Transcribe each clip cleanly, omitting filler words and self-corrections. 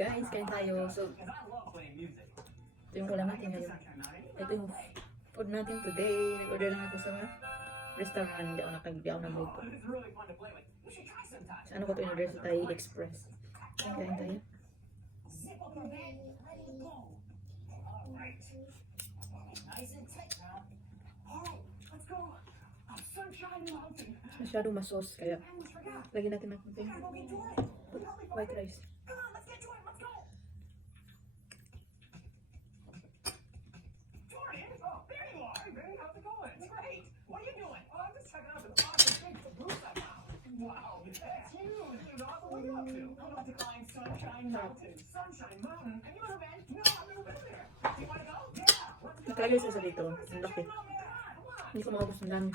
guys, kain tayo. So, ito yung ulam natin ngayon. Ito yung food natin today. Nag-order lang ako sa restaurant. Hindi ako nagluto. So, ano ko ito in-order sa Thai Express. Kain tayo. Masyadong masos, kaya lagyan natin ng konting white rice. Wow, that's huge! Dude, awesome. What are you up to? I'm about to climb Sunshine Mountain. Sunshine Mountain? Have you ever been? No, I've never been there. Do you want to go? Yeah. Let's go. Nakalagay sa dito. Ang laki. Hindi ko maubos ng dami.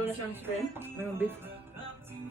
Ito na siyang shrimp. Mayroong beef.